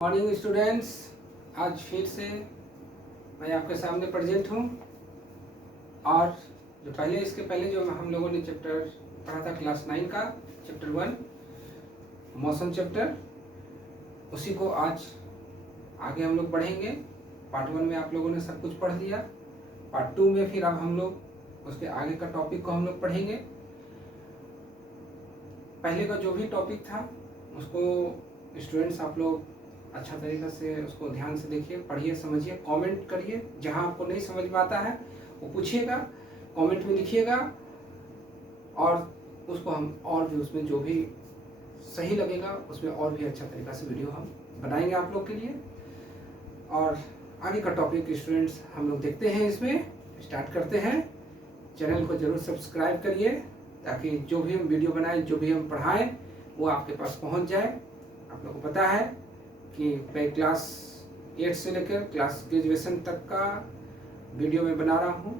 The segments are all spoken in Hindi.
मॉर्निंग स्टूडेंट्स, आज फिर से मैं आपके सामने प्रेजेंट हूँ। और इसके पहले जो हम लोगों ने चैप्टर पढ़ा था क्लास 9 का चैप्टर 1 मौसम चैप्टर, उसी को आज आगे हम लोग पढ़ेंगे। पार्ट 1 में आप लोगों ने सब कुछ पढ़ लिया। पार्ट 2 में फिर अब हम लोग उसके आगे का टॉपिक को हम लोग पढ़ेंगे। पहले का जो भी टॉपिक था उसको स्टूडेंट्स आप लोग अच्छा तरीक़े से उसको ध्यान से देखिए, पढ़िए, समझिए, कमेंट करिए। जहां आपको नहीं समझ में आता है वो पूछिएगा, कमेंट में लिखिएगा, और उसको हम और भी उसमें जो भी सही लगेगा उसमें और भी अच्छा तरीक़ा से वीडियो हम बनाएंगे आप लोग के लिए। और आगे का टॉपिक स्टूडेंट्स हम लोग देखते हैं, इसमें स्टार्ट करते हैं। चैनल को ज़रूर सब्सक्राइब करिए ताकि जो भी हम वीडियो बनाएं, जो भी हम पढ़ाएं, वो आपके पास पहुंच जाए। आप लोगों को पता है कि मैं क्लास 8 से लेकर क्लास ग्रेजुएशन तक का वीडियो में बना रहा हूँ।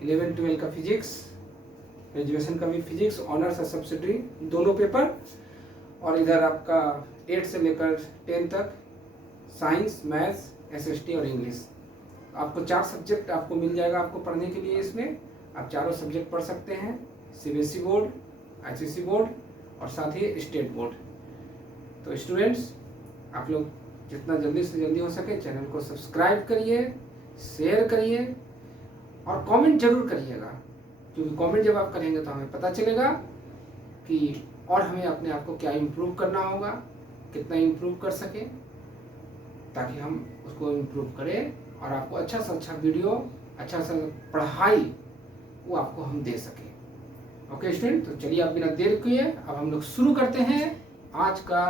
11-12 का फिजिक्स, ग्रेजुएशन का भी फिजिक्स, ऑनर्स और सब्सिडरी दोनों पेपर, और इधर आपका 8 से लेकर 10 तक साइंस, मैथ्स, एसएसटी और इंग्लिश। आपको 4 सब्जेक्ट आपको मिल जाएगा आपको पढ़ने के लिए। इसमें आप चारों सब्जेक्ट पढ़ सकते हैं, सीबीएसई बोर्ड, आईसीएसई बोर्ड और साथ ही स्टेट बोर्ड। तो स्टूडेंट्स, आप लोग जितना जल्दी से जल्दी हो सके चैनल को सब्सक्राइब करिए, शेयर करिए और कमेंट जरूर करिएगा, क्योंकि कमेंट जब आप करेंगे तो हमें पता चलेगा कि और हमें अपने आप को क्या इम्प्रूव करना होगा, कितना इम्प्रूव कर सके, ताकि हम उसको इम्प्रूव करें और आपको अच्छा से अच्छा वीडियो, अच्छा सा पढ़ाई वो आपको हम दे सकें। ओके स्टूडेंट, तो चलिए आप बिना देर किए अब हम लोग शुरू करते हैं आज का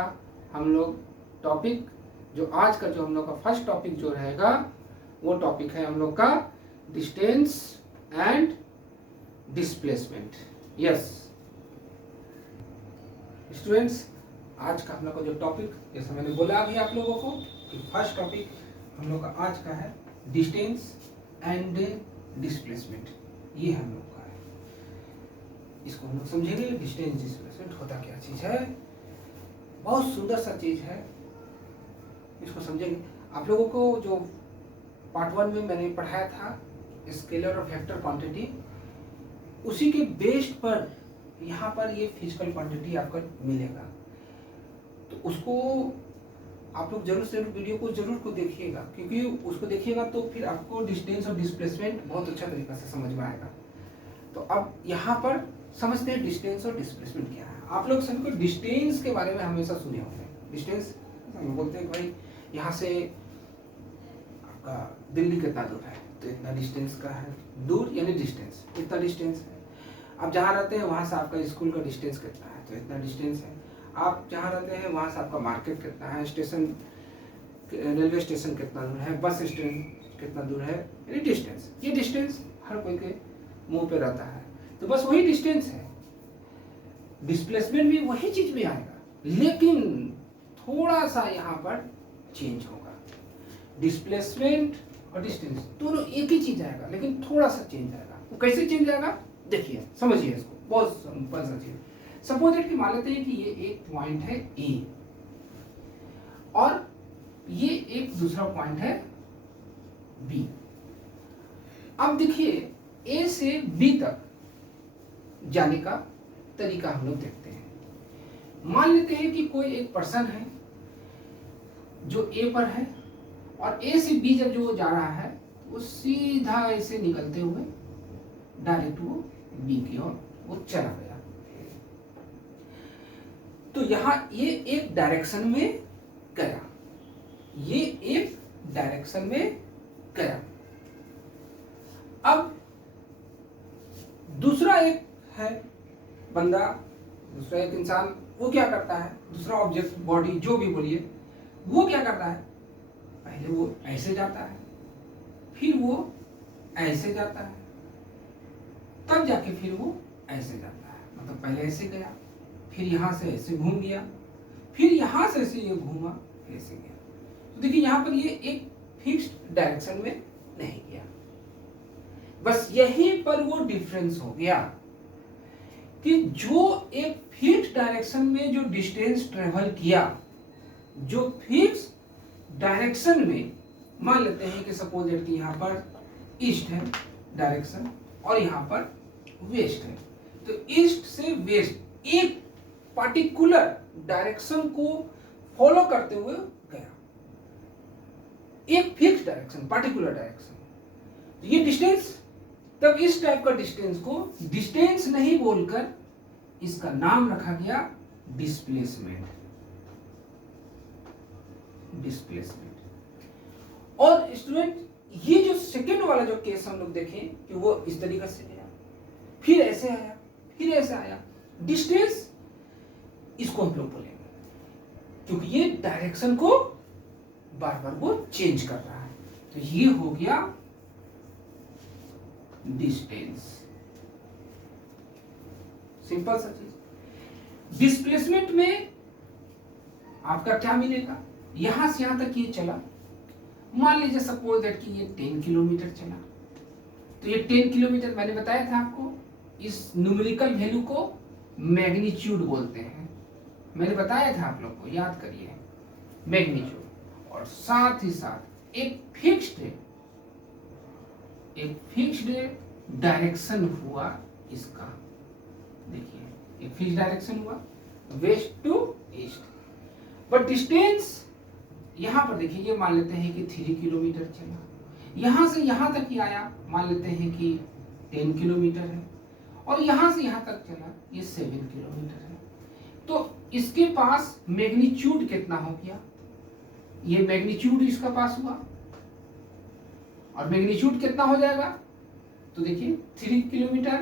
हम लोग टॉपिक। जो आज का जो हम लोग का फर्स्ट टॉपिक जो रहेगा वो टॉपिक है हम लोग का distance and displacement. Yes students, आज का हम लोग का जो टॉपिक, जैसे मैंने बोला अभी आप लोगों को कि फर्स्ट टॉपिक हम लोग का आज का है डिस्टेंस एंड डिस्प्लेसमेंट। ये हम लोग का है, इसको हम लोग समझेंगे। डिस्टेंस डिस्प्लेसमेंट होता क्या चीज है, बहुत सुंदर सा चीज है, इसको समझेंगे। आप लोगों को जो पार्ट 1 में मैंने पढ़ाया था स्केलर और वेक्टर क्वांटिटी, उसी के बेस्ड पर यहाँ पर ये फिजिकल क्वांटिटी आपको मिलेगा। तो उसको आप लोग जरूर से वीडियो को जरूर को देखिएगा, क्योंकि उसको देखिएगा तो फिर आपको डिस्टेंस और डिस्प्लेसमेंट बहुत अच्छा तरीका से समझ में आएगा। तो अब यहाँ पर समझते हैं डिस्टेंस और डिस्प्लेसमेंट क्या है। आप लोग सभी को डिस्टेंस के बारे में हमेशा सुने होंगे। डिस्टेंस हम बोलते हैं कि भाई यहाँ से आपका दिल्ली कितना दूर है, तो इतना डिस्टेंस का है। दूर यानी डिस्टेंस, इतना डिस्टेंस है। आप जहाँ रहते हैं वहाँ से आपका स्कूल का डिस्टेंस कितना है, तो इतना डिस्टेंस है। आप जहाँ रहते हैं वहाँ से आपका मार्केट कितना है, स्टेशन, रेलवे स्टेशन कितना दूर है, बस स्टैंड कितना दूर है, यानी डिस्टेंस। ये डिस्टेंस हर कोई के मुंह पे रहता है, तो बस वही डिस्टेंस है। डिस्प्लेसमेंट भी वही चीज में आएगा, लेकिन थोड़ा सा यहाँ पर चेंज होगा। डिस्प्लेसमेंट और डिस्टेंस दोनों एक ही चीज आएगा, लेकिन थोड़ा सा चेंज आएगा। वो कैसे चेंज आएगा देखिए, समझिए इसको, बहुत सिंपल सा चीज। सपोज दैट कि मान लेते हैं कि ये एक पॉइंट है ए और ये एक दूसरा पॉइंट है बी। अब देखिए ए से बी तक जाने का तरीका हम लोग देखते हैं। मान लेते हैं कि कोई एक पर्सन है जो ए पर है, और ए से बी जब जो जा रहा है वो सीधा ऐसे निकलते हुए डायरेक्ट वो बी की ओर वो चला गया। तो यहां ये एक डायरेक्शन में गया, ये एक डायरेक्शन में गया। अब दूसरा एक है बंदा, दूसरा एक इंसान, वो क्या करता है, दूसरा ऑब्जेक्ट, बॉडी, जो भी बोलिए, वो क्या करता है, पहले वो ऐसे जाता है, फिर वो ऐसे जाता है, तब जाके फिर वो ऐसे जाता है। मतलब पहले ऐसे गया, फिर यहां से ऐसे घूम गया, फिर यहां से ऐसे ये घूमा, फिर ऐसे गया। तो देखिए यहां पर ये एक फिक्स्ड डायरेक्शन में नहीं गया। बस यहीं पर वो डिफरेंस हो गया कि जो एक फिक्स डायरेक्शन में जो डिस्टेंस ट्रेवल किया, जो फिक्स डायरेक्शन में मान लेते हैं कि सपोज दैट कि यहाँ पर ईस्ट है डायरेक्शन और यहाँ पर वेस्ट है, तो ईस्ट से वेस्ट एक पार्टिकुलर डायरेक्शन को फॉलो करते हुए गया, एक फिक्स डायरेक्शन, पार्टिकुलर डायरेक्शन। ये डिस्टेंस, तब इस टाइप का डिस्टेंस को डिस्टेंस नहीं बोलकर इसका नाम रखा गया डिस्प्लेसमेंट। डिस्प्लेसमेंट। और स्टूडेंट ये जो सेकंड वाला जो केस हम लोग देखें कि वो इस तरीके से गया, फिर ऐसे आया, फिर ऐसे आया, डिस्टेंस इसको हम लोग बोलेंगे क्योंकि ये डायरेक्शन को बार बार वो चेंज कर रहा है। तो ये हो गया डिस्टेंस, सिंपल सा चीज। डिस्प्लेसमेंट में आपका क्या मिलेगा, यहां से यहां तक ये चला, मान लीजिए सपोज दैट कि ये 10 किलोमीटर चला, तो ये 10 किलोमीटर मैंने बताया था आपको, इस न्यूमेरिकल वैल्यू को मैग्नीट्यूड बोलते हैं, मैंने बताया था आप लोग को, याद करिए मैग्नीट्यूड। और साथ ही साथ एक फिक्स्ड डायरेक्शन हुआ इसका, देखिए एक फिक्स्ड डायरेक्शन हुआ west to east. But distance यहां पर देखिए, ये मान लेते हैं कि 3 किलोमीटर चला, यहां से यहां तक ही आया, मान लेते हैं कि 10 किलोमीटर है, और यहां से यहां तक चला ये 7 किलोमीटर है। तो इसके पास मैग्नीट्यूड कितना हो गया, ये मैग्नीट्यूड इसका पास हुआ, और मैग्नीट्यूड कितना हो जाएगा, तो देखिए 3 kilometre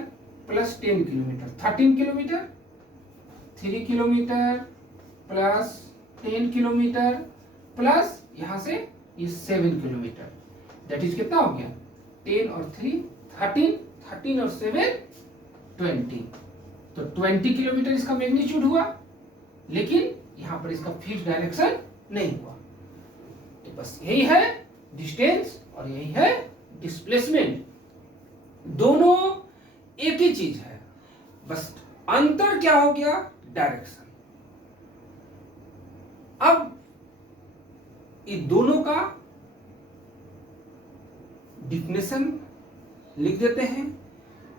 plus 10 kilometre 13 kilometre, 3 kilometre plus 10 kilometre plus यहां से ये 7 किलोमीटर, दैट इज कितना हो गया 10 और 3 13, 13 और 7 20, तो 20 किलोमीटर इसका मैग्नीट्यूड हुआ, लेकिन यहां पर इसका फिक्स डायरेक्शन नहीं हुआ। तो बस यही है डिस्टेंस और यही है डिस्प्लेसमेंट, दोनों एक ही चीज है, बस अंतर क्या हो गया, डायरेक्शन। अब इन दोनों का डिफिनेशन लिख देते हैं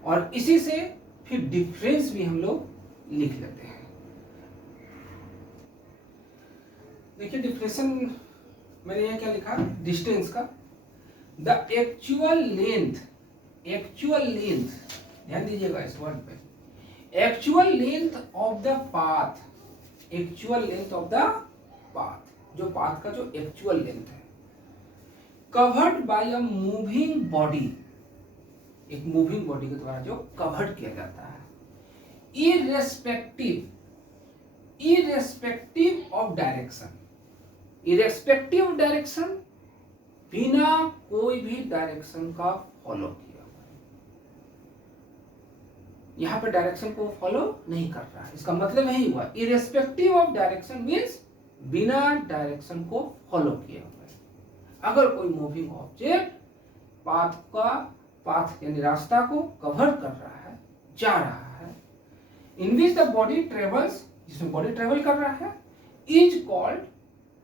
और इसी से फिर डिफरेंस भी हम लोग लिख लेते हैं। देखिए डिफिनेशन मैंने यहाँ क्या लिखा, डिस्टेंस का, द एक्चुअल लेंथ, ध्यान दीजिएगा इस वर्ड पे, actual length of the path, actual length of the path, जो पाथ का जो एक्चुअल लेंथ है, covered by a moving body, एक मूविंग बॉडी के द्वारा जो कवर्ड किया जाता है, irrespective of direction, irrespective of direction, बिना कोई भी डायरेक्शन का फॉलो किया हुआ, यहां पर डायरेक्शन को फॉलो नहीं कर रहा है, इसका मतलब यही हुआ, इरेस्पेक्टिव ऑफ डायरेक्शन मींस बिना डायरेक्शन को फॉलो किए हुए। अगर कोई मूविंग ऑब्जेक्ट पाथ यानी रास्ता को कवर कर रहा है, जा रहा है, इन विच द बॉडी ट्रेवल्स, जिसमें बॉडी ट्रेवल कर रहा है, इज कॉल्ड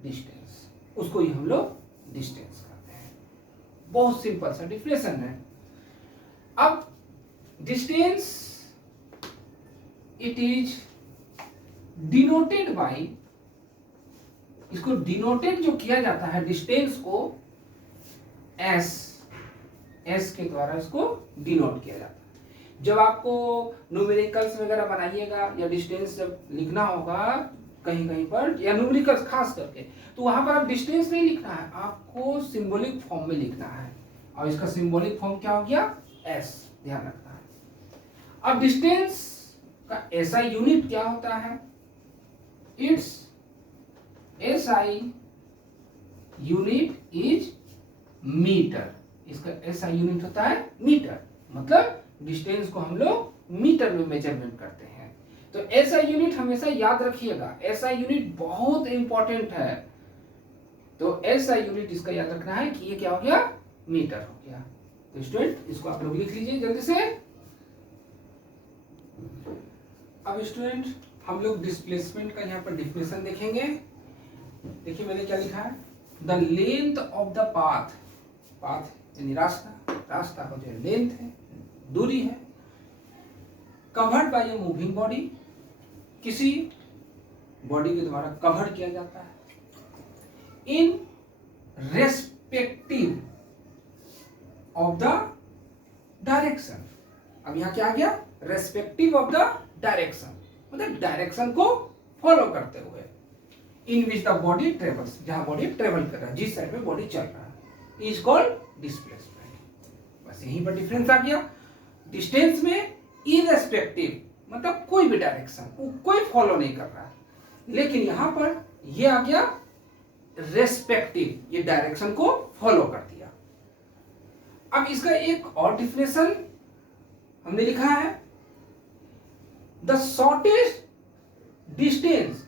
डिस्टेंस, उसको ही हम लोग डिस्टेंस कहते हैं। बहुत सिंपल सा डिफिनेशन है। अब distance it is denoted by, इसको डिनोटेड जो किया जाता है डिस्टेंस को एस के द्वारा इसको डिनोट किया जाता है। जब आपको न्यूमेरिकल्स वगैरह बनाइएगा या डिस्टेंस जब लिखना होगा कहीं कहीं पर, या न्यूमेरिकल्स खास करके, तो वहां पर आप डिस्टेंस नहीं लिखना है, आपको सिंबॉलिक फॉर्म में लिखना है, और इसका सिंबॉलिक फॉर्म क्या हो गया, एस, ध्यान रखना है। अब डिस्टेंस का एसआई यूनिट क्या होता है, it's SI unit is metre, इसका एसआई यूनिट होता है मीटर, मतलब डिस्टेंस को हम लोग मीटर में मेजरमेंट करते हैं। तो एसआई यूनिट हमेशा याद रखिएगा, एसआई यूनिट बहुत इंपॉर्टेंट है। तो एसआई यूनिट इसका याद रखना है कि ये क्या हो गया, मीटर हो गया। तो स्टूडेंट इसको आप लोग लिख लीजिए जल्दी से। अब स्टूडेंट हम लोग डिस्प्लेसमेंट का यहाँ पर डिफिनेशन देखेंगे। देखिए मैंने क्या लिखा है, the length of the path, path यानी रास्ता, रास्ता का जो लेंथ है, दूरी है, covered by a moving body, किसी बॉडी के द्वारा कवर किया जाता है, in respective of the direction. अब यहां क्या आ गया, रेस्पेक्टिव ऑफ द डायरेक्शन, मतलब डायरेक्शन को फॉलो करते हुए, इन विच द बॉडी ट्रेवल्स, जहां बॉडी ट्रेवल कर रहा है, जिस साइड में बॉडी चल रहा है, इज कॉल्ड डिस्प्लेसमेंट। बस यहीं पर डिफरेंस आ गया। डिस्टेंस में इररेस्पेक्टिव मतलब कोई भी डायरेक्शन कोई फॉलो नहीं कर रहा है, लेकिन यहां पर ये आ गया रेस्पेक्टिव, ये डायरेक्शन को फॉलो कर दिया। अब इसका एक और डिफिनेशन हमने लिखा है, द शॉर्टेस्ट डिस्टेंस,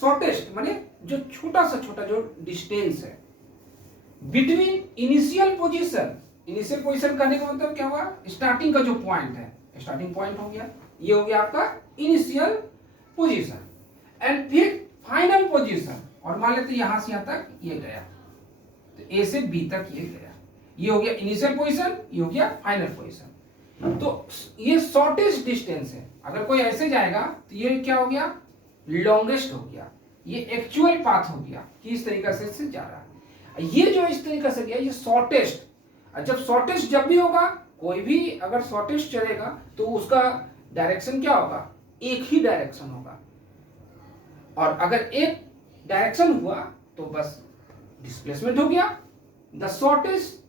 शॉर्टेस्ट माने जो छोटा सा छोटा जो डिस्टेंस है between initial position, initial position करने का मतलब क्या हुआ, स्टार्टिंग का जो पॉइंट है, स्टार्टिंग पॉइंट हो गया, ये हो गया आपका इनिशियल पोजीशन, एंड फिर फाइनल पोजीशन, और मान लेते यहां से यहां तक ये गया, तो ए से बी तक ये गया, ये हो गया इनिशियल पोजीशन, ये हो गया फाइनल पोजीशन। तो ये शॉर्टेस्ट डिस्टेंस है। अगर कोई ऐसे जाएगा तो ये क्या हो गया, लॉन्गेस्ट हो गया, ये एक्चुअल पाथ हो गया कि इस तरीके से जा रहा है। ये जो इस तरीके से गया ये शॉर्टेस्ट। जब शॉर्टेस्ट जब भी होगा, कोई भी अगर शॉर्टेस्ट चलेगा तो उसका डायरेक्शन क्या होगा, एक ही डायरेक्शन होगा, और अगर एक डायरेक्शन हुआ तो बस डिस्प्लेसमेंट हो गया। The shortest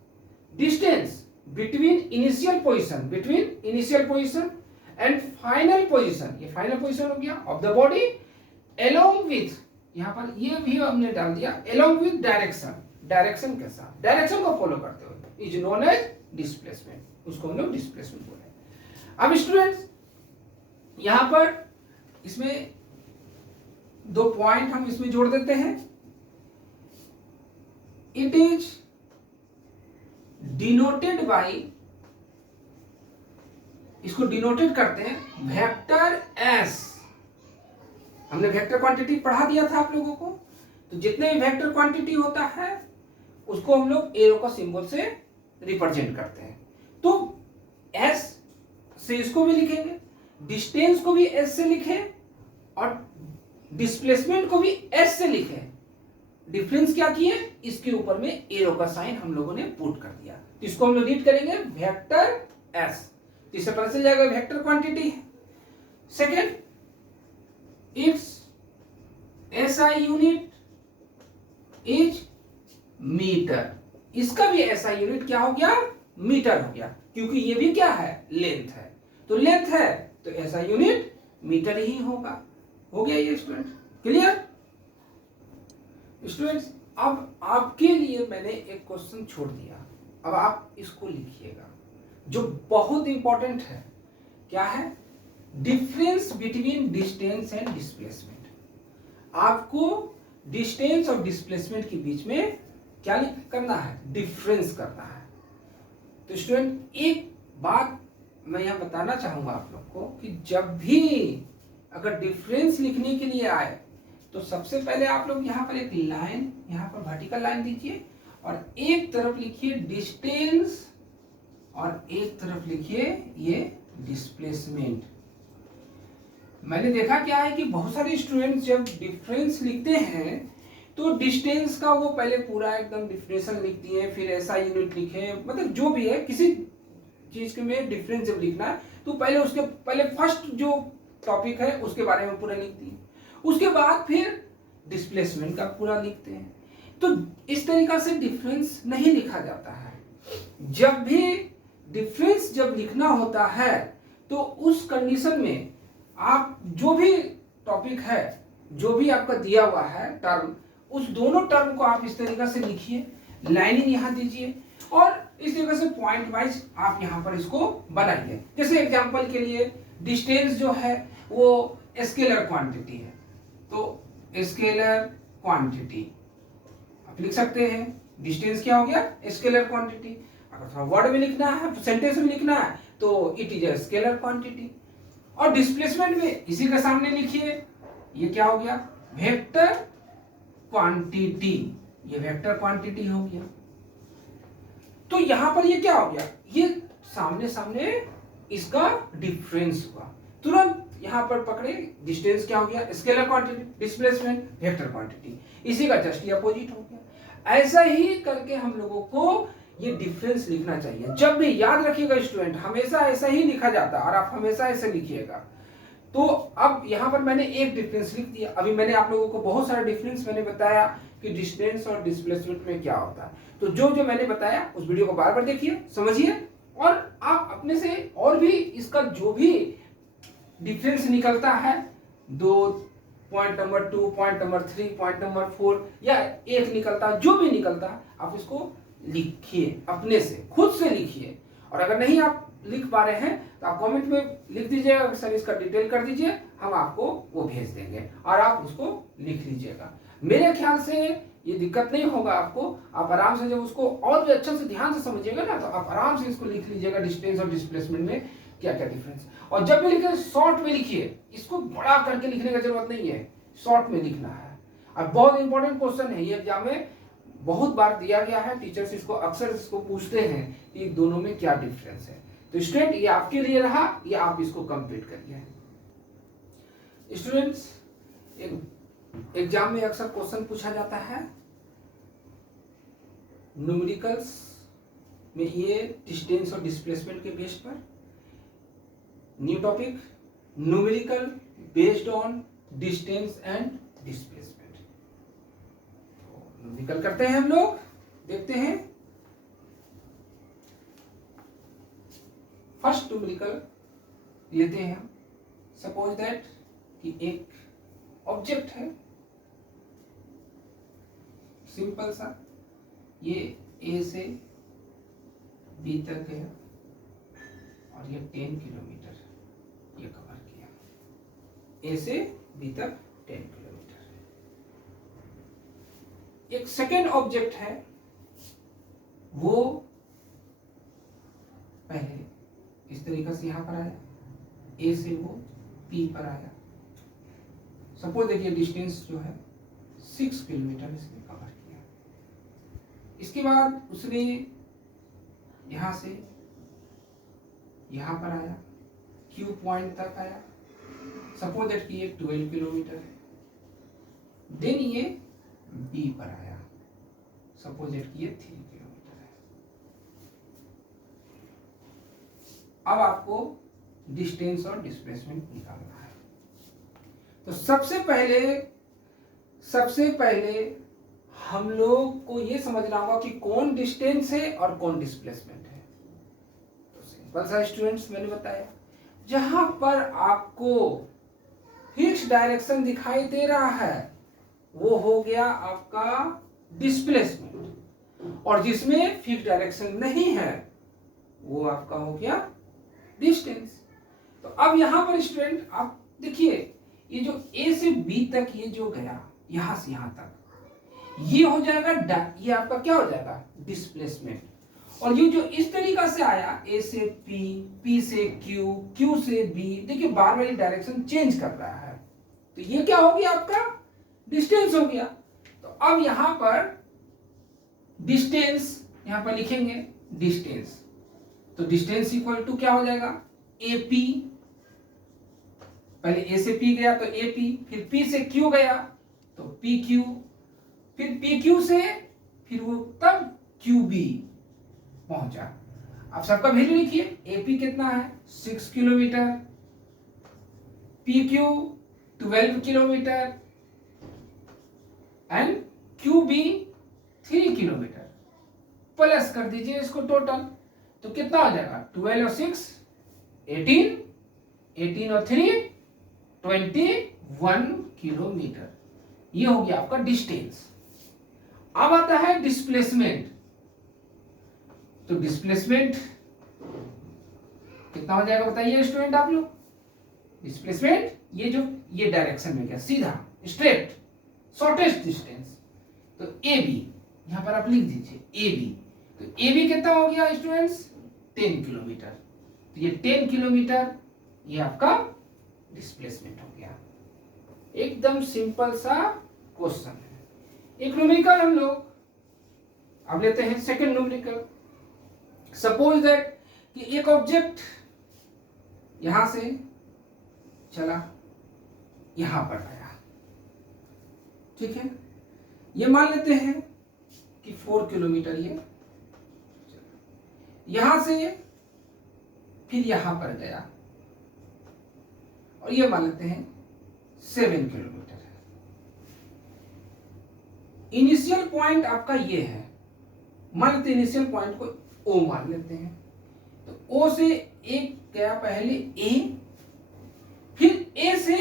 distance between initial position and final position, ये फाइनल पोजीशन हो गया of the body, along with, यहां पर ये भी हमने डाल दिया, अलोंग विथ डायरेक्शन, डायरेक्शन के साथ, डायरेक्शन को फॉलो करते हुए, इज नोन एज डिस्प्लेसमेंट, उसको हम लोग डिस्प्लेसमेंट बोले। अब स्टूडेंट्स यहां पर इसमें दो पॉइंट हम इसमें जोड़ देते हैं, इट इज डिनोटेड बाय, इसको डिनोटेड करते हैं वेक्टर एस। हमने वेक्टर क्वांटिटी पढ़ा दिया था आप लोगों को, तो जितने भी वेक्टर क्वांटिटी होता है उसको हम लोग एरो का सिंबल से रिप्रेजेंट करते हैं। तो एस से इसको भी लिखेंगे, डिस्टेंस को भी एस से लिखें, और डिस्प्लेसमेंट को भी एस से लिखें। डिफरेंस क्या किए, इसके ऊपर में एरो का साइन हम लोगों ने पुट कर दिया, तो इसको हम लोग रीड करेंगे वेक्टर एस। तो इससे पता चल जाएगा वेक्टर क्वांटिटी है। Second, it's SI unit is metre, इसका भी एसआई यूनिट क्या हो गया, मीटर हो गया, क्योंकि ये भी क्या है, लेंथ है, तो लेंथ है तो एसआई यूनिट मीटर ही होगा। हो गया ये स्टूडेंट, क्लियर स्टूडेंट्स? अब आपके लिए मैंने एक क्वेश्चन छोड़ दिया, अब आप इसको लिखिएगा, जो बहुत इंपॉर्टेंट है। क्या है, difference between distance and displacement. आपको डिस्टेंस और डिस्प्लेसमेंट के बीच में क्या करना है, डिफरेंस करना है। तो स्टूडेंट एक बात मैं यहां बताना चाहूंगा आप लोग को, कि जब भी अगर डिफरेंस लिखने के लिए आए तो सबसे पहले आप लोग यहाँ पर एक लाइन, यहाँ पर वर्टिकल लाइन दीजिए, और एक तरफ लिखिए डिस्टेंस और एक तरफ लिखिए ये डिस्प्लेसमेंट। मैंने देखा क्या है कि बहुत सारे स्टूडेंट्स जब डिफरेंस लिखते हैं तो डिस्टेंस का वो पहले पूरा एकदम डिफिनेशन लिख दिए, फिर ऐसा यूनिट लिखे, मतलब जो भी है किसी चीज के में डिफरेंस जब लिखना है तो पहले उसके पहले फर्स्ट जो टॉपिक है उसके बारे में पूरा लिख दिए, उसके बाद फिर डिस्प्लेसमेंट का पूरा लिखते हैं। तो इस तरीका से डिफरेंस नहीं लिखा जाता है। जब भी डिफरेंस जब लिखना होता है तो उस कंडीशन में आप जो भी टॉपिक है, जो भी आपका दिया हुआ है टर्म, उस दोनों टर्म को आप इस तरीका से लिखिए, लाइनिंग यहां दीजिए, और इस तरीके से पॉइंट वाइज आप यहां पर इसको बनाइए। जैसे एग्जांपल के लिए डिस्टेंस जो है वो स्केलर क्वांटिटी है, तो स्केलर क्वांटिटी आप लिख सकते हैं। डिस्टेंस क्या हो गया, स्केलर क्वांटिटी। अगर थोड़ा वर्ड में लिखना है, सेंटेंस में लिखना है, तो it is a scalar quantity. और डिस्प्लेसमेंट में इसी के सामने लिखिए, ये क्या हो गया, वेक्टर क्वांटिटी। ये वेक्टर क्वांटिटी हो गया। तो यहां पर ये क्या हो गया, ये सामने सामने इसका डिफरेंस हुआ, तुरंत यहां पर पकड़े डिस्टेंस क्या हो गया, scalar quantity, displacement vector quantity, इसी का जस्ट अपोजिट हो गया। ऐसा ही करके हम लोगों को ये डिफरेंस लिखना चाहिए। जब भी याद रखिएगा स्टूडेंट, हमेशा ऐसा ही लिखा जाता है और आप हमेशा ऐसे लिखिएगा। तो अब यहां पर मैंने एक डिफरेंस लिख दिया। अभी मैंने आप लोगों को बहुत सारा डिफरेंस मैंने बताया कि डिस्टेंस और डिस्प्लेसमेंट में क्या होता है। तो जो जो मैंने बताया उस वीडियो को बार बार देखिए, समझिए, और आप अपने से और भी इसका जो भी डिफरेंस निकलता है, 2, point number 2, point number 3, point number 4 या एक निकलता है, जो भी निकलता है आप इसको लिखिए, अपने से खुद से लिखिए। और अगर नहीं आप लिख पा रहे हैं तो आप कमेंट में लिख दीजिएगा, सर इसका डिटेल कर दीजिए, हम आपको वो भेज देंगे और आप उसको लिख लीजिएगा। मेरे ख्याल से ये दिक्कत नहीं होगा आपको। आप आराम से जब उसको और भी अच्छे से ध्यान से समझिएगा ना, तो आप आराम से इसको लिख लीजिएगा, डिस्टेंस और डिस्प्लेसमेंट में क्या क्या डिफरेंस। और जब भी लिखे शॉर्ट में लिखिए, इसको बड़ा करके लिखने की जरूरत नहीं है, शॉर्ट में लिखना है। और बहुत इंपॉर्टेंट क्वेश्चन है ये, एग्जाम में बहुत बार दिया गया है, टीचर्स इसको अक्सर इसको पूछते हैं कि दोनों में क्या डिफरेंस है। तो स्टूडेंट ये आपके लिए रहा, ये आप इसको कंप्लीट करिए। स्टूडेंट्स, एग्जाम में अक्सर क्वेश्चन पूछा जाता है न्यूमेरिकल्स में, ये डिस्टेंस और डिस्प्लेसमेंट के बेस पर। New topic, numerical based on distance and displacement. Numerical करते हैं हम लोग, देखते हैं। फर्स्ट न्यूमेरिकल लेते हैं हम। सपोज दैट कि एक ऑब्जेक्ट है, सिंपल सा, ये ए से बी तक गया और ये 10 किलोमीटर ये कवर किया, ए से बी तक 10 किलोमीटर। एक सेकेंड ऑब्जेक्ट है, वो पहले इस तरीके से यहां पर आया, ए से वो पी पर आया। सपोज देखिए डिस्टेंस जो है 6 किलोमीटर इसने कवर किया। इसके बाद उसने यहां से यहां पर आया, क्यू पॉइंट तक आया। सपोज दैट कि ये 12 किलोमीटर है। देन ये बी पर आया, सपोज दैट कि ये 3 किलोमीटर है। अब आपको डिस्टेंस और डिस्प्लेसमेंट निकालना है। तो सबसे पहले हम लोग को ये समझना होगा कि कौन डिस्टेंस है और कौन डिस्प्लेसमेंट है। तो सिंपल सा स्टूडेंट्स, मैंने बताया, जहां पर आपको फिक्स डायरेक्शन दिखाई दे रहा है वो हो गया आपका डिस्प्लेसमेंट, और जिसमें फिक्स डायरेक्शन नहीं है वो आपका हो गया डिस्टेंस। तो अब यहां पर स्टूडेंट आप देखिए, ये जो ए से बी तक ये जो गया, यहां से यहां तक, ये हो जाएगा, ये आपका क्या हो जाएगा, डिस्प्लेसमेंट। और ये जो इस तरीका से आया, ए से पी, पी से क्यू, क्यू से बी, देखिए बार बार डायरेक्शन चेंज कर रहा है, तो ये क्या हो गया, आपका डिस्टेंस हो गया। तो अब यहां पर डिस्टेंस यहां पर लिखेंगे डिस्टेंस, तो डिस्टेंस इक्वल टू क्या हो जाएगा, ए पी। पहले ए से पी गया तो ए पी, फिर पी से क्यू गया तो पी क्यू, फिर पी क्यू से फिर वो तब क्यू बी पहुंचा। अब सबका वैल्यू लिखिए, ए पी कितना है 6 kilometre, P Q 12 kilometre and Q B 3 kilometre. Plus कर दीजिए इसको टोटल, तो कितना हो जाएगा, 12 और 6 18, 18 और 3 21 किलोमीटर। ये हो गया आपका डिस्टेंस। अब आता है डिस्प्लेसमेंट। तो डिस्प्लेसमेंट कितना हो जाएगा बताइए स्टूडेंट आप लोग। डिस्प्लेसमेंट ये जो ये डायरेक्शन में गया, सीधा स्ट्रेट शॉर्टेस्ट डिस्टेंस, तो ए बी यहां पर आप लिख दीजिए ए बी। तो ए बी कितना हो गया स्टूडेंट्स, 10 किलोमीटर। तो ये 10 किलोमीटर ये आपका डिस्प्लेसमेंट हो गया। एकदम सिंपल सा क्वेश्चन है। एक न्यूमेरिकल हम लोग अब लेते हैं सेकंड न्यूमेरिकल। सपोज दैट कि एक ऑब्जेक्ट यहां से चला, यहां पर आया, ठीक है। ये मान लेते हैं कि 4 किलोमीटर ये यहां से फिर यहां पर गया, और ये मान लेते हैं 7 किलोमीटर है। इनिशियल पॉइंट आपका ये है, मान लेते हैं इनिशियल पॉइंट को ओ मान लेते हैं। तो ओ से एक गया पहले ए, फिर ए से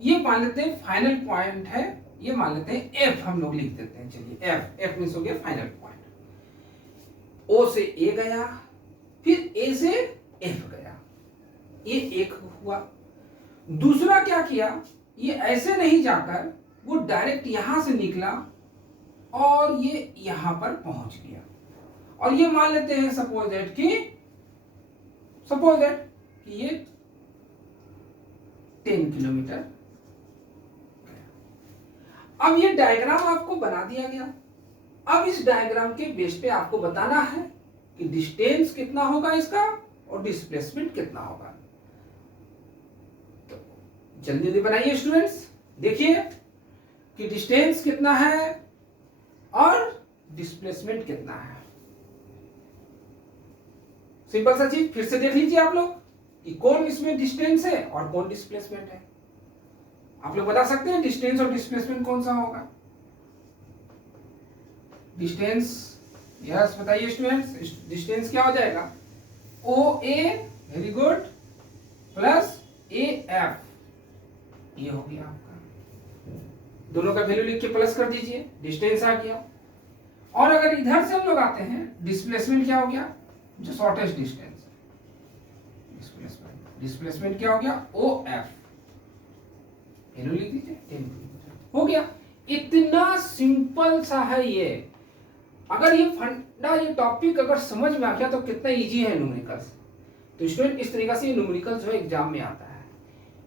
ये मान लेते हैं फाइनल पॉइंट है, ये मान लेते हैं एफ हम लोग लिख देते हैं। चलिए एफ, एफ मींस हो गया फाइनल पॉइंट। ओ से ए गया, फिर ए से एफ गया, ये एक हुआ। दूसरा क्या किया, ये ऐसे नहीं जाकर वो डायरेक्ट यहां से निकला और ये यहां पर पहुंच गया, और ये मान लेते हैं सपोज दैट कि ये 10 किलोमीटर। अब ये डायग्राम आपको बना दिया गया। अब इस डायग्राम के बेस पे आपको बताना है कि डिस्टेंस कितना होगा इसका और डिस्प्लेसमेंट कितना होगा। तो जल्दी जल्दी बनाइए स्टूडेंट्स, देखिए कि डिस्टेंस कितना है और डिस्प्लेसमेंट कितना है। सिंपल सा चीज फिर से देख लीजिए आप लोग कि कौन इसमें डिस्टेंस है और कौन डिस्प्लेसमेंट है। आप लोग बता सकते हैं डिस्टेंस और डिस्प्लेसमेंट कौन सा होगा। डिस्टेंस, यस बताइए स्टूडेंट्स, डिस्टेंस क्या हो जाएगा, O A, very good, plus A F, ये हो गया आपका। दोनों का वैल्यू लिख के प्लस कर दीजिए, डिस्टेंस आ गया। और अगर इधर से हम लोग आते हैं, डिस्प्लेसमेंट क्या हो गया, जो शॉर्टेस्ट डिस्टेंस, डिस्प्लेसमेंट क्या हो गया, ओ एफ, वैल्यू लिख दीजिए 10 हो गया। इतना सिंपल सा है ये। अगर ये फंडा, ये टॉपिक अगर समझ में आ गया तो कितना इजी है न्यूमेरिकल्स। तो स्टूडेंट इस तरीके से ये न्यूमेरिकल जो है एग्जाम में आता है।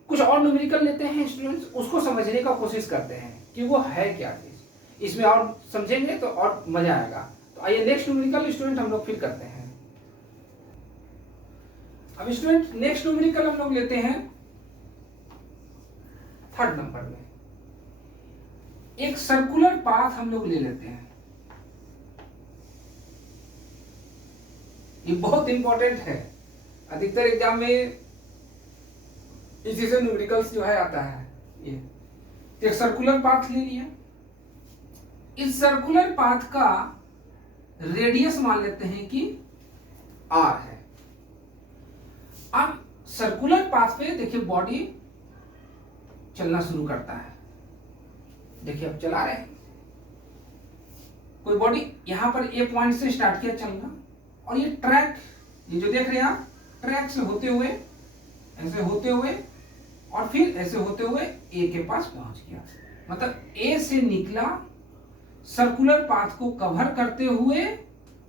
कुछ और न्यूमेरिकल लेते हैं स्टूडेंट्स, उसको समझने का कोशिश करते हैं कि वो है क्या चीज, इसमें और समझेंगे तो और मजा आएगा। तो आइए नेक्स्ट न्यूमेरिकल स्टूडेंट हम लोग फिर करते हैं। अब स्टूडेंट नेक्स्ट न्यूमेरिकल हम लोग लेते हैं 3rd नंबर में। एक सर्कुलर पाथ हम लोग ले लेते हैं, ये बहुत इंपॉर्टेंट है। अधिकतर एग्जाम में इसी से न्यूमेरिकल्स जो है आता है। ये एक सर्कुलर पाथ ले लिया, इस सर्कुलर पाथ का रेडियस मान लेते हैं कि r है। अब सर्कुलर पाथ पे देखिए बॉडी चलना शुरू करता है, देखिए अब चला रहे हैं। कोई बॉडी यहां पर ए पॉइंट से स्टार्ट किया चलना, और ये ट्रैक, ये जो देख रहे हैं आप, ट्रैक से होते हुए, ऐसे होते हुए, और फिर ऐसे होते हुए ए के पास पहुंच गया। मतलब ए से निकला, सर्कुलर पाथ को कवर करते हुए,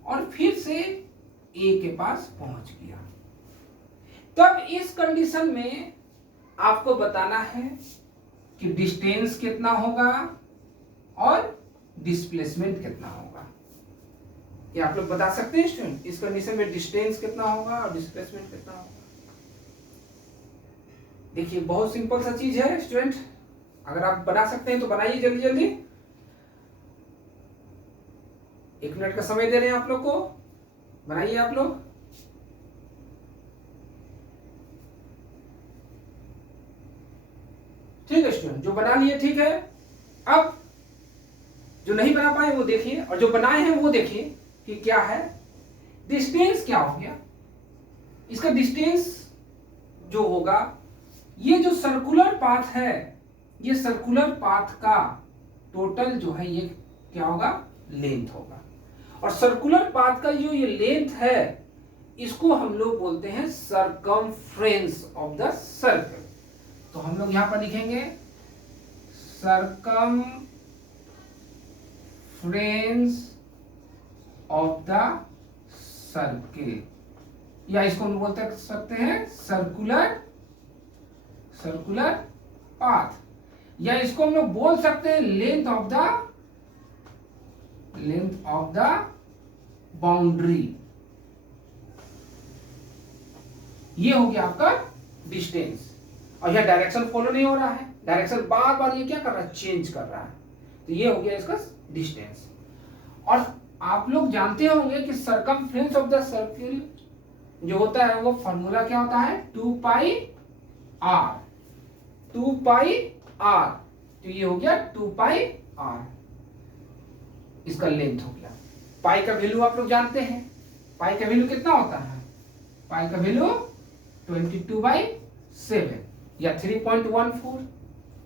और फिर से ए के पास पहुंच गया। तब इस कंडीशन में आपको बताना है कि डिस्टेंस कितना होगा और डिस्प्लेसमेंट कितना होगा। क्या आप लोग बता सकते हैं स्टूडेंट, इस कंडीशन में डिस्टेंस कितना होगा और डिस्प्लेसमेंट कितना होगा। देखिए बहुत सिंपल सा चीज है स्टूडेंट, अगर आप बना सकते हैं तो बनाइए जल्दी जल्दी। 1 मिनट का समय दे रहे हैं आप लोग को, बनाइए आप लोग। ठीक है स्टूडेंट, जो बना लिए ठीक है। अब जो नहीं बना पाए वो देखिए, और जो बनाए हैं वो देखिए कि क्या है। डिस्टेंस क्या हो गया, इसका डिस्टेंस जो होगा, ये जो सर्कुलर पाथ है, ये सर्कुलर पाथ का टोटल जो है ये क्या होगा, लेंथ होगा। और सर्कुलर पाथ का जो ये लेंथ है, इसको हम लोग बोलते हैं सर्कमफ्रेंस ऑफ द सर्कल। तो हम लोग यहां पर लिखेंगे सर्कमफ्रेंस ऑफ द सर्किल, या इसको हम बोलते सकते हैं सर्कुलर पाथ, या इसको हम लोग बोल सकते हैं length of the length of the boundary, ये हो गया आपका डिस्टेंस। और यह डायरेक्शन फॉलो नहीं हो रहा है, डायरेक्शन बार बार ये क्या कर रहा है, चेंज कर रहा है, तो ये हो गया इसका डिस्टेंस। और आप लोग जानते होंगे कि सरकमफ्रेंस ऑफ द सर्किल जो होता है वो फॉर्मूला क्या होता है, 2 पाई r, 2 पाई r, तो ये हो गया 2 पाई r, इसका लेंथ हो गया। पाई का वैल्यू आप लोग जानते हैं, पाई का वैल्यू कितना होता है, पाई का वैल्यू 22/7 या 3.14,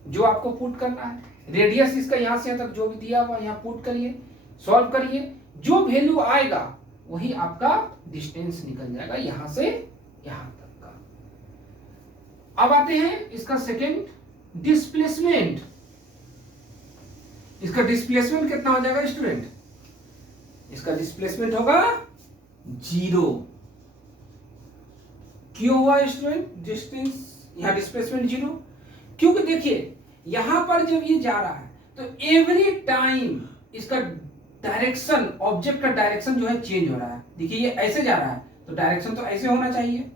जो आपको पुट करना है। रेडियस इसका यहां से यहां तक जो भी दिया हुआ यहां पुट करिए, सॉल्व करिए, जो वैल्यू आएगा वही आपका डिस्टेंस निकल जाएगा यहां से यहां तक का। अब आते हैं इसका सेकेंड डिस्प्लेसमेंट। इसका डिस्प्लेसमेंट कितना हो जाएगा स्टूडेंट, इसका डिस्प्लेसमेंट होगा 0। क्यों हुआ स्टूडेंट डिस्टेंस यहां डिस्प्लेसमेंट 0, क्योंकि देखिए यहां पर जब ये जा रहा है तो एवरी टाइम इसका डायरेक्शन, ऑब्जेक्ट का डायरेक्शन जो है चेंज हो रहा है। देखिए ये ऐसे जा रहा है तो डायरेक्शन तो ऐसे होना चाहिए,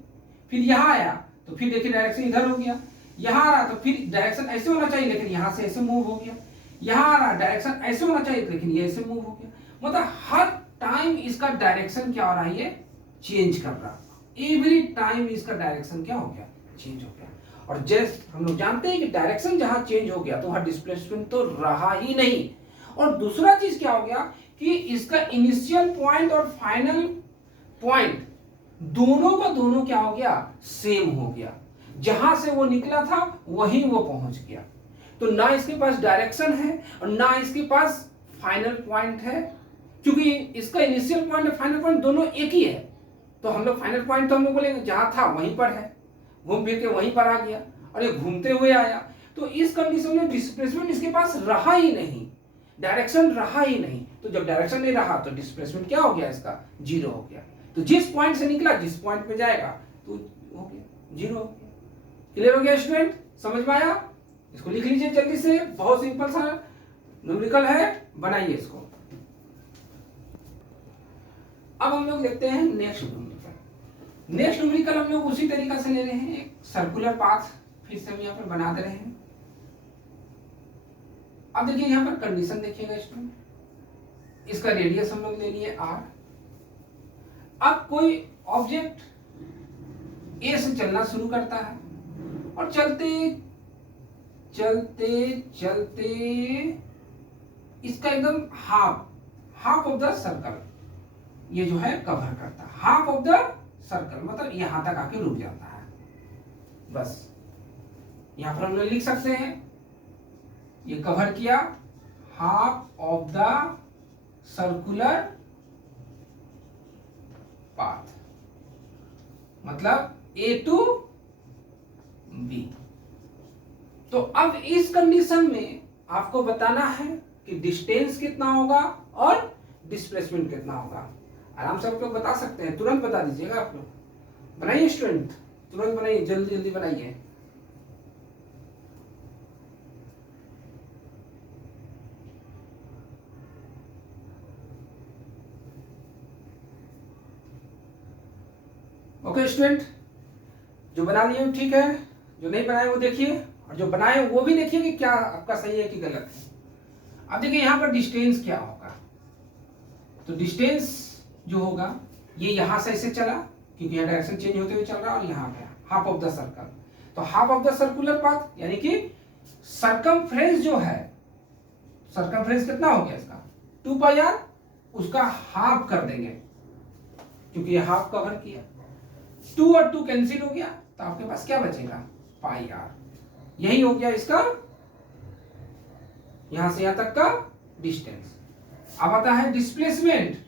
फिर यहां आया तो फिर देखिए डायरेक्शन इधर हो गया, यहां आ रहा तो फिर डायरेक्शन ऐसे होना चाहिए लेकिन यहां से ऐसे मूव हो गया, यहां आ रहा डायरेक्शन ऐसे होना चाहिए लेकिन ये ऐसे मूव हो गया। मतलब हर टाइम इसका डायरेक्शन क्या हो रहा है, ये चेंज कर रहा है, एवरी टाइम इसका डायरेक्शन क्या हो गया, चेंज हो गया। और जैसे हम लोग जानते हैं कि डायरेक्शन जहां चेंज हो गया तो वहां डिस्प्लेसमेंट तो रहा ही नहीं। और दूसरा चीज क्या हो गया कि इसका इनिशियल पॉइंट और फाइनल पॉइंट दोनों का दोनों क्या हो गया, सेम हो गया, जहां से वो निकला था वहीं वो पहुंच गया। तो ना इसके पास डायरेक्शन है और ना इसके पास फाइनल पॉइंट है, क्योंकि इसका इनिशियल पॉइंट और फाइनल पॉइंट दोनों एक ही है। तो हम लोग फाइनल पॉइंट तो हम लोग बोलेंगे जहां था वहीं पर है, घूम फिर के वहीं पर आ गया और ये घूमते हुए आया। तो इस कंडीशन में डिस्प्लेसमेंट इसके पास रहा ही नहीं, डायरेक्शन रहा ही नहीं। तो जब डायरेक्शन नहीं रहा तो डिस्प्लेसमेंट क्या हो गया, इसका 0 हो गया। तो जिस पॉइंट से निकला जिस पॉइंट पे जाएगा तो हो गया 0 हो गया। क्लियर हो गया स्टूडेंट, समझ में आया? इसको लिख लीजिए जल्दी से, बहुत सिंपल सा न्यूमेरिकल है, बनाइए इसको। अब हम लोग देखते हैं नेक्स्ट न्यूमेरिकल। नेक्स्ट न्यूमेरिकल हम लोग उसी तरीका से ले रहे हैं, एक सर्कुलर पाथ फिर से हम यहाँ पर बना दे रहे हैं। अब देखिए यहाँ पर कंडीशन देखिएगा स्टूडेंट, इसका रेडियस हम लोग ले लिए r। अब कोई ऑब्जेक्ट A से चलना शुरू करता है और चलते चलते चलते इसका एकदम हाफ ऑफ द सर्कल ये जो है कवर करता है, हाफ ऑफ द सर्कल मतलब यहां तक आके रुक जाता है। बस यहां पर हम लोग लिख सकते हैं ये कवर किया half of the circular path, मतलब A टू B। तो अब इस कंडीशन में आपको बताना है कि डिस्टेंस कितना होगा और डिस्प्लेसमेंट कितना होगा। आराम से आप लोग बता सकते हैं, तुरंत बता दीजिएगा आप लोग। बनाइए स्टूडेंट, तुरंत बनाइए, जल्दी जल्दी बनाइए। ओके स्टूडेंट, जो बना लिए ठीक है, जो नहीं बनाए वो देखिए, और जो बनाए वो भी देखिए कि क्या आपका सही है कि गलत है। अब देखिए यहाँ पर डिस्टेंस क्या होगा, तो डिस्टेंस जो होगा ये यहां से ऐसे चला क्योंकि यहाँ डायरेक्शन चेंज होते हुए चल रहा है और यहाँ गया हाफ ऑफ द सर्कल। तो half of the circular path यानी कि सरकमफ्रेंस जो है, सरकमफ्रेंस कितना हो गया इसका 2 पाई r, उसका हाफ कर देंगे क्योंकि ये हाफ कवर किया। 2 और 2 कैंसिल हो गया तो आपके पास क्या बचेगा पाई r। यही हो गया इसका यहां से यहां तक का डिस्टेंस। अब आता है डिस्प्लेसमेंट।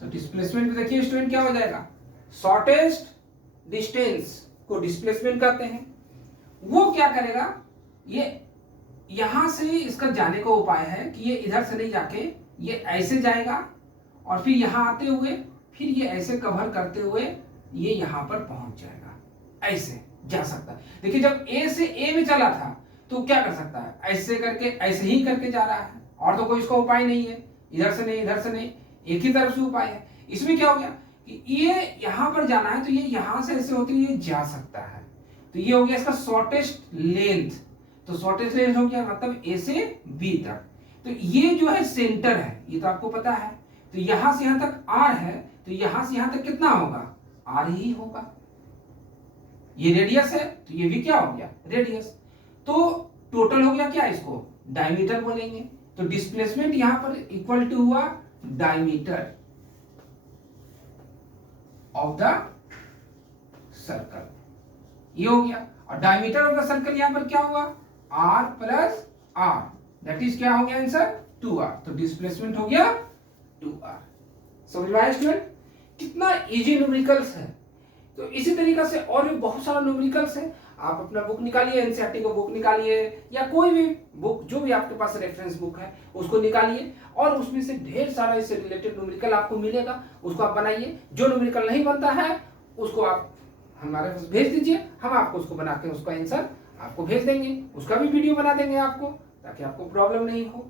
तो डिस्प्लेसमेंट देखिए स्टूडेंट क्या हो जाएगा, शॉर्टेस्ट डिस्टेंस को डिस्प्लेसमेंट कहते हैं। वो क्या करेगा, ये यहां से इसका जाने का उपाय है कि ये इधर से नहीं जाके ये ऐसे जाएगा और फिर यहां आते हुए फिर ये ऐसे कवर करते हुए ये यहां पर पहुंच जाएगा, ऐसे जा सकता है। देखिए जब A से A में चला था तो क्या कर सकता है, ऐसे करके ऐसे ही करके जा रहा है, और तो कोई इसका उपाय नहीं है, इधर से नहीं इधर से नहीं, एक ही तरफ से उपाय है। इसमें क्या हो गया कि ये यहां पर जाना है तो ये यहां से ऐसे होते हुए जा सकता है, तो ये हो गया इसका शॉर्टेस्ट लेंथ। तो शॉर्टेस्ट लेंथ हो गया मतलब ए से बी तक। तो ये जो है सेंटर है, ये तो आपको पता है। तो यहां से यहां तक आर है, तो यहां से यहां तक कितना होगा, आर ही होगा। ये रेडियस है तो ये भी क्या हो गया, रेडियस। तो टोटल हो गया क्या, इसको डायमीटर बोलेंगे। तो डिस्प्लेसमेंट यहां पर इक्वल टू हुआ डायमीटर ऑफ द सर्कल, ये हो गया। और डायमीटर ऑफ द सर्कल यहां पर क्या हुआ, r plus r, that is क्या हो गया आंसर 2r। तो डिस्प्लेसमेंट हो गया 2r। समझ में आया स्टूडेंट, कितना इजी न्यूमेरिकल्स है। तो इसी तरीके से और भी बहुत सारा न्यूमेरिकल्स है। आप अपना बुक निकालिए, एनसीईआरटी का बुक निकालिए, या कोई भी बुक जो भी आपके पास रेफरेंस बुक है उसको निकालिए, और उसमें से ढेर सारा इससे रिलेटेड न्यूमेरिकल आपको मिलेगा, उसको आप बनाइए। जो न्यूमेरिकल नहीं बनता है उसको आप हमारे पास भेज दीजिए, हम आपको उसको बना के उसका आंसर आपको भेज देंगे, उसका भी वीडियो बना देंगे आपको, ताकि आपको प्रॉब्लम नहीं हो।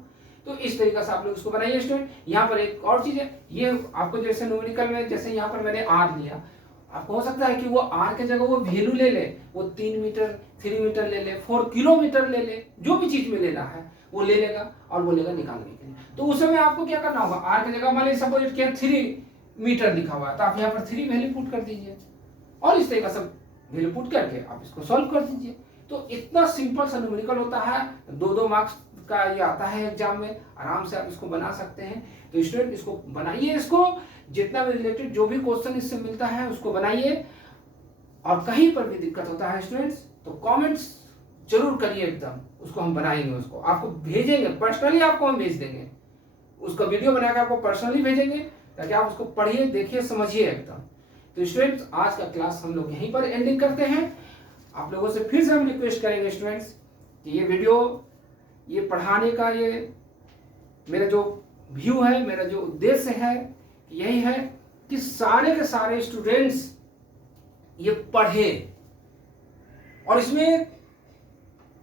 तो इस तरीके से आप लोग इसको बनाइए स्टूडेंट। यहाँ पर एक और चीज है, ये आपको जैसे न्यूमेरिकल में, जैसे यहाँ पर मैंने आर लिया, आपको हो सकता है कि वो आर के जगह वो वैल्यू ले ले, वो 3 मीटर 3 मीटर ले ले, 4 किलोमीटर ले ले, जो भी चीज में लेना है वो ले लेगा और बोलेगा निकालने के लिए। तो उस समय आपको क्या करना होगा, आर की जगह मान लीजिए सपोज क्या 3 मीटर लिखा हुआ है, तो आप यहाँ पर 3 वैल्यू पुट कर दीजिए, और इस तरीके से वैल्यू पुट करके आप इसको सॉल्व कर दीजिए। तो इतना सिंपल सा न्यूमेरिकल होता है, 2-2 मार्क्स का ये आता है एग्जाम में, आराम से आप इसको बना सकते हैं। तो स्टूडेंट इसको बनाइए, इसको जितना भी रिलेटेड जो भी क्वेश्चन इससे मिलता है उसको बनाइए, और कहीं पर भी दिक्कत होता है स्टूडेंट्स तो कमेंट्स जरूर करिए, एकदम उसको हम बनाएंगे, उसको आपको भेजेंगे, पर्सनली आपको हम भेज देंगे, उसका वीडियो बनाकर आपको पर्सनली भेजेंगे, ताकि आप उसको पढ़िए, देखिए, समझिए एकदम। तो स्टूडेंट्स आज का क्लास हम लोग यहीं पर एंडिंग करते हैं। आप लोगों से फिर से हम रिक्वेस्ट करेंगे स्टूडेंट्स कि ये वीडियो, ये पढ़ाने का ये मेरा जो व्यू है, मेरा जो उद्देश्य है यही है कि सारे के सारे स्टूडेंट्स ये पढ़े, और इसमें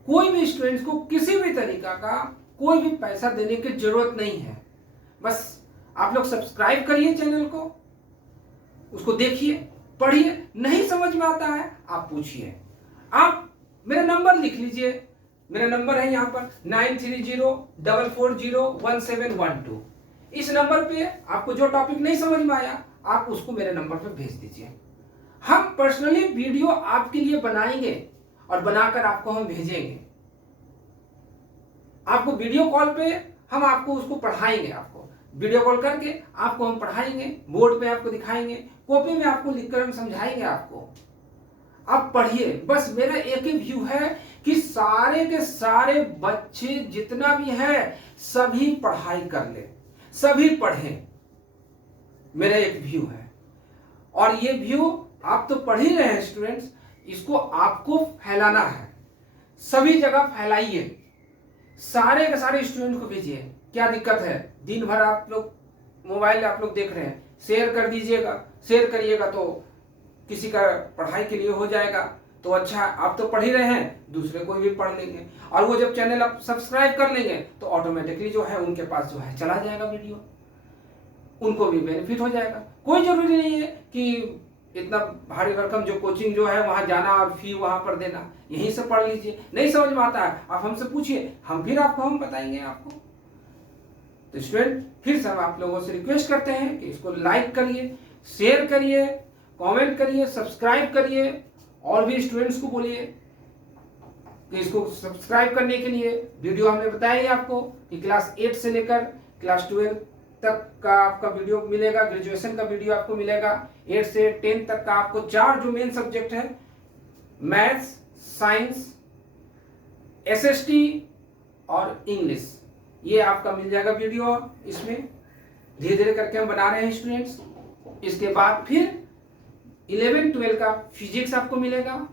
कोई भी स्टूडेंट्स को किसी भी तरीका का कोई भी पैसा देने की जरूरत नहीं है। बस आप लोग सब्सक्राइब करिए चैनल को, उसको देखिए, पढ़िए, नहीं समझ में आता है आप पूछिए। आप मेरा नंबर लिख लीजिए, मेरा नंबर है यहाँ पर 9304401712। इस नंबर पे आपको जो टॉपिक नहीं समझ में आया आप उसको मेरे नंबर पे भेज दीजिए, हम पर्सनली वीडियो आपके लिए बनाएंगे और बनाकर आपको हम भेजेंगे। आपको वीडियो कॉल पे हम आपको उसको पढ़ाएंगे, आपको वीडियो कॉल करके आपको हम पढ़ाएंगे, बोर्ड पे आपको दिखाएंगे, कॉपी में आपको लिखकर हम समझाएंगे आपको। आप पढ़िए, बस मेरा एक ही व्यू है कि सारे के सारे बच्चे जितना भी है सभी पढ़ाई कर ले, सभी पढ़ें, मेरा एक व्यू है। और ये व्यू आप तो पढ़ ही रहे हैं स्टूडेंट्स, इसको आपको फैलाना है, सभी जगह फैलाइए, सारे के सारे स्टूडेंट को भेजिए। क्या दिक्कत है, दिन भर आप लोग मोबाइल आप लोग देख रहे हैं, शेयर कर दीजिएगा, शेयर करिएगा तो किसी का पढ़ाई के लिए हो जाएगा, तो अच्छा, आप तो पढ़ ही रहे हैं, दूसरे को भी पढ़ लेंगे, और वो जब चैनल आप सब्सक्राइब कर लेंगे तो ऑटोमेटिकली जो है उनके पास जो है चला जाएगा वीडियो, उनको भी बेनिफिट हो जाएगा। कोई जरूरी नहीं है कि इतना भारी भरकम जो कोचिंग जो है वहां जाना और फी वहां पर देना, यहीं से पढ़ लीजिए। नहीं समझ में आता है आप हमसे पूछिए, हम फिर आपको हम बताएंगे आपको। तो स्टूडेंट फिर से हम आप लोगों से रिक्वेस्ट करते हैं कि इसको लाइक करिए, शेयर करिए, कमेंट करिए, सब्सक्राइब करिए, और भी स्टूडेंट्स को बोलिए कि इसको सब्सक्राइब करने के लिए। वीडियो हमने बताया ही आपको कि क्लास 8 से लेकर क्लास 12 तक का आपका वीडियो मिलेगा, ग्रेजुएशन का वीडियो आपको मिलेगा, 8 से 10 तक का आपको 4 जो मेन सब्जेक्ट है, मैथ्स, साइंस, एसएसटी और इंग्लिश, ये आपका मिल जाएगा वीडियो। इसमें धीरे धीरे करके हम बना रहे हैं स्टूडेंट्स। इसके बाद फिर 11-12 का फिजिक्स आपको मिलेगा,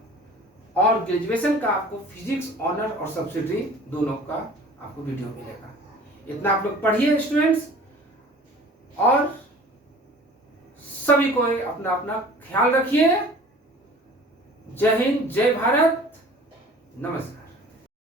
और ग्रेजुएशन का आपको फिजिक्स ऑनर और सब्सिडरी दोनों का आपको वीडियो मिलेगा। इतना आप लोग पढ़िए स्टूडेंट्स, और सभी को अपना अपना ख्याल रखिए। जय हिंद, जय भारत, नमस्कार।